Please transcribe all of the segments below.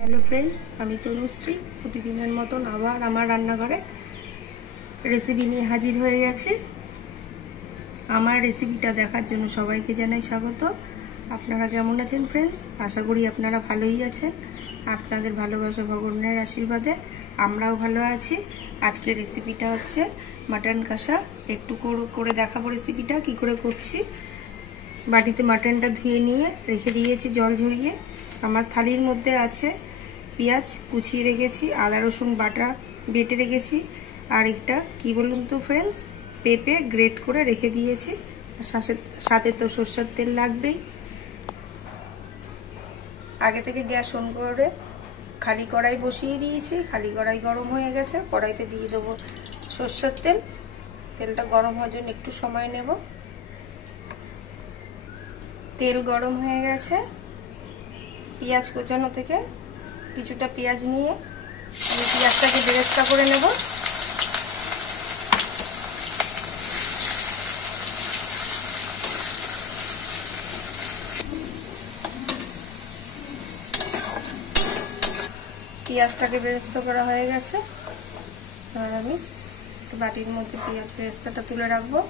Hello friends আমি তনুশ্রী প্রতিদিনের মতন আবার আমার রান্নাঘরে রেসিপি নিয়ে হাজির হয়ে গেছি। আমার রেসিপিটা দেখার জন্য সবাইকে জানাই স্বাগত। আপনারা কেমন আছেন ফ্রেন্ডস? আশা করি আপনারা ভালোই আছেন। আপনাদের ভালোবাসা ভগবানের আশীর্বাদে আমরাও ভালো আছি। আজকের রেসিপিটা হচ্ছে মাটন কষা। একটু করে দেখাবো রেসিপিটা কি করে করছি। বাটিতে মাটনটা ধুয়ে নিয়ে রেখে দিয়েছি জল ঝরিয়ে। আমার থালির মধ্যে আছে পেঁয়াজ কুচিয়ে রেখেছি, আদা রসুন বাটা বেটে রেখেছি, আর একটা কি বলুন তো ফ্রেন্ডস, পেঁপে গ্রেট করে রেখে দিয়েছি। সাথে তো সরষের তেল লাগবেই। আগে থেকে গ্যাস অন করে খালি কড়াই বসিয়ে দিয়েছি। খালি কড়াই গরম হয়ে গেছে, কড়াইতে দিয়ে দেবো সরষের তেল। তেলটা গরম হওয়ার জন্য একটু সময় নেব। তেল গরম হয়ে গেছে। পেঁয়াজ কোচানো থেকে কিছুটা পেঁয়াজ নিয়ে আমি পেঁয়াজটাকে বেরেস্তা করে নেব। পেঁয়াজটাকে বেরেস্তা করা হয়ে গেছে। আর আমি বাটির মধ্যে পেঁয়াজ বেরেস্তাটা তুলে রাখবো।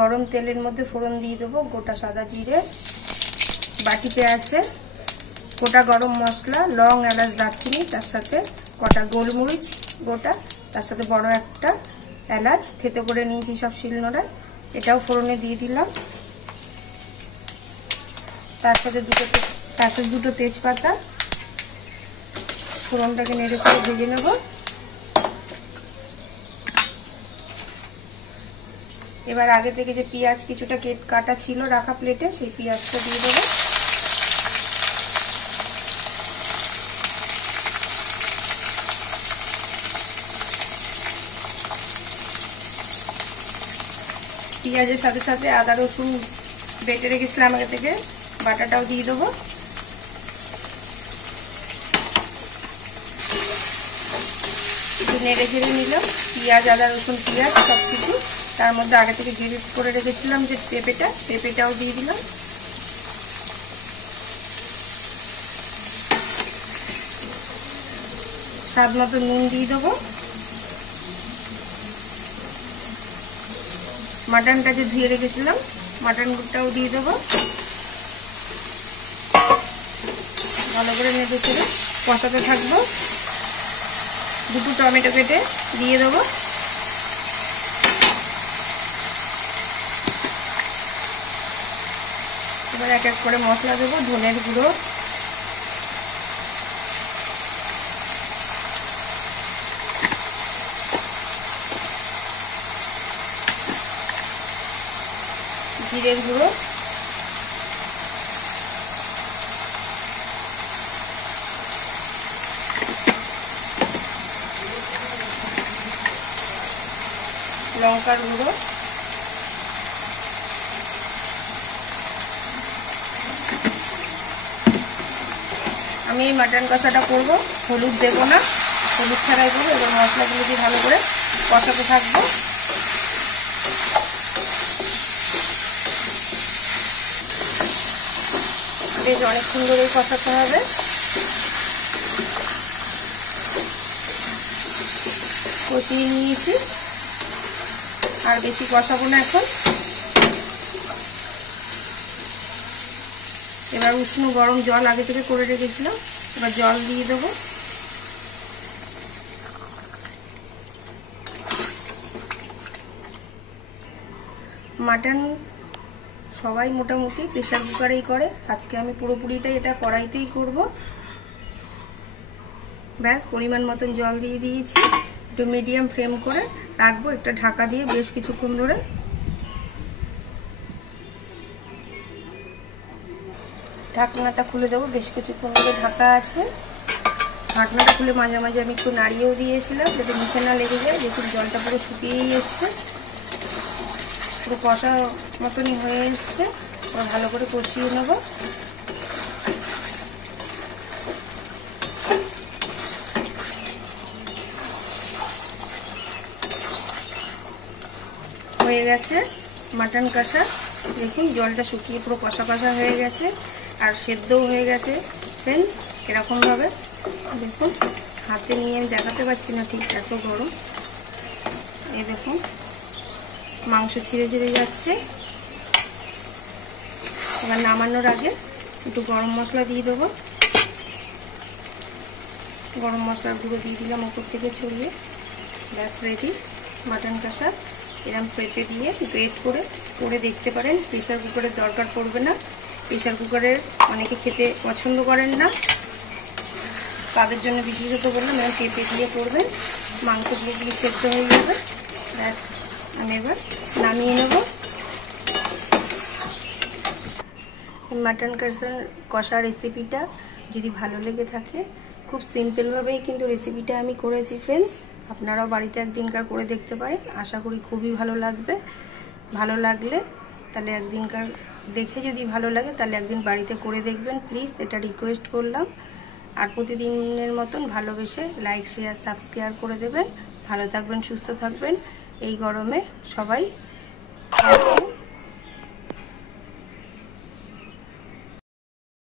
গরম তেলের মধ্যে ফোড়ন দিয়ে দেবো গোটা সাদা জিরে, বাটিতে আছে গোটা গরম মশলা, লং, এলাচ, দারচিনি, তার সাথে কটা গোলমরিচ গোটা, তার সাথে বড় একটা এলাচ থেতো করে নিয়েছি সব শিলনোড়ায়, এটাও ফোড়নে দিয়ে দিলাম। তার সাথে দুটো তেজপাতা। ফোড়নটাকে নেড়ে করে ভেজে নেব। এবার আগে থেকে যে পেঁয়াজ কিছুটা কাটা ছিল রাখা প্লেটে, সেই পেঁয়াজটা দিয়ে দেবো। পেঁয়াজের সাথে সাথে আদা রসুন বেটে রেখেছিলাম আগে থেকে, বাটাটাও দিয়ে দেবো। একটু নেড়ে ঝেড়ে নিলাম পেঁয়াজ, আদা রসুন, পেঁয়াজ সব কিছু। তার মধ্যে আগে থেকে গ্রেট করে রেখেছিলাম যে পেঁপেটাও দিয়ে দিলাম। স্বাদ মতো নুন দিয়ে দেবো। মাটনটা যে ধুয়ে রেখেছিলাম মাটনটাও দিয়ে দেবো। ভালো করে নেড়ে চেড়ে কষাতে থাকবো। দুটো টমেটো কেটে দিয়ে দেবো। এবার এক এক করে মশলা দেবো। ধনের গুঁড়ো, জিরের গুঁড়ো, লঙ্কার গুঁড়ো, আমি এই মাটন কষাটা করবো, হলুদ দেবো না, হলুদ ছাড়াই করবো। এবার মশলাগুলো দিয়ে ভালো করে কষাতে থাকবো। বেশ অনেকক্ষণ ধরে কষাতে হবে। কষিয়ে নিয়েছি, আর বেশি কষাবো না এখন। এবার উষ্ণ গরম জল আগে থেকে করে রেখেছিলাম, এবার জল দিয়ে দেবো। মাটন সবাই মোটামুটি প্রেসার কুকারেই করে, আজকে আমি পুরোপুরিটাই এটা কড়াইতেই করব। ব্যাস পরিমাণ মতন জল দিয়ে দিয়েছি। একটু মিডিয়াম ফ্লেম করে রাখবো, একটা ঢাকা দিয়ে বেশ কিছুক্ষণ ধরে। ঢাকনাটা খুলে দেবো। বেশ কিছুক্ষণ ধরে ঢাকা আছে। ঢাকনাটা খুলে মাঝে মাঝে আমি একটু নাড়িয়েও দিয়েছিলাম যাতে নিচে না লেগে যায়। দেখুন জলটা পুরো শুকিয়েই এসছে, পুরো কষা মতনই হয়ে এসছে। ভালো করে কষিয়ে নেব। হয়ে গেছে মাটন কষা। দেখুন জলটা শুকিয়ে পুরো কষা কষা হয়ে গেছে আর সেদ্ধও হয়ে গেছে ফ্রেন্ডস। এরকমভাবে দেখুন, হাতে নিয়ে আমি দেখাতে পারছি না, ঠিক এত গরম। এই দেখুন মাংস ছিঁড়ে ছিঁড়ে যাচ্ছে। এবার নামানোর আগে একটু গরম মশলা দিয়ে দেবো। গরম মশলার গুঁড়ো দিয়ে দিলাম উপর থেকে ছড়িয়ে। ব্যাস রেডি মাটন কষা। এরকম পেঁপে দিয়ে গ্রেট করে দেখতে পারেন। প্রেশার কুকারের দরকার পড়বে না। প্রেশার কুকারের অনেকে খেতে পছন্দ করেন না, তাদের জন্য বিশেষত বললাম এরকম পেঁপে দিয়ে করবেন। মাংস পুরোপুরি সেদ্ধ হয়ে যাবে। ব্যাস আমি এবার নামিয়ে নেব। মাটন কষা রেসিপিটা যদি ভালো লেগে থাকে, খুব সিম্পলভাবেই কিন্তু রেসিপিটা আমি করেছি ফ্রেন্ডস। আপনারাও বাড়িতে একদিনকার করে দেখতে পারেন। আশা করি খুবই ভালো লাগবে। ভালো লাগলে তাহলে একদিনকার দেখে যদি ভালো লাগে তাহলে একদিন বাড়িতে করে দেখবেন প্লিজ, এটা রিকোয়েস্ট করলাম। আর প্রতিদিনের মতন ভালোবেসে লাইক শেয়ার সাবস্ক্রাইব করে দেবেন। ভালো থাকবেন, সুস্থ থাকবেন এই গরমে সবাই। Thank you.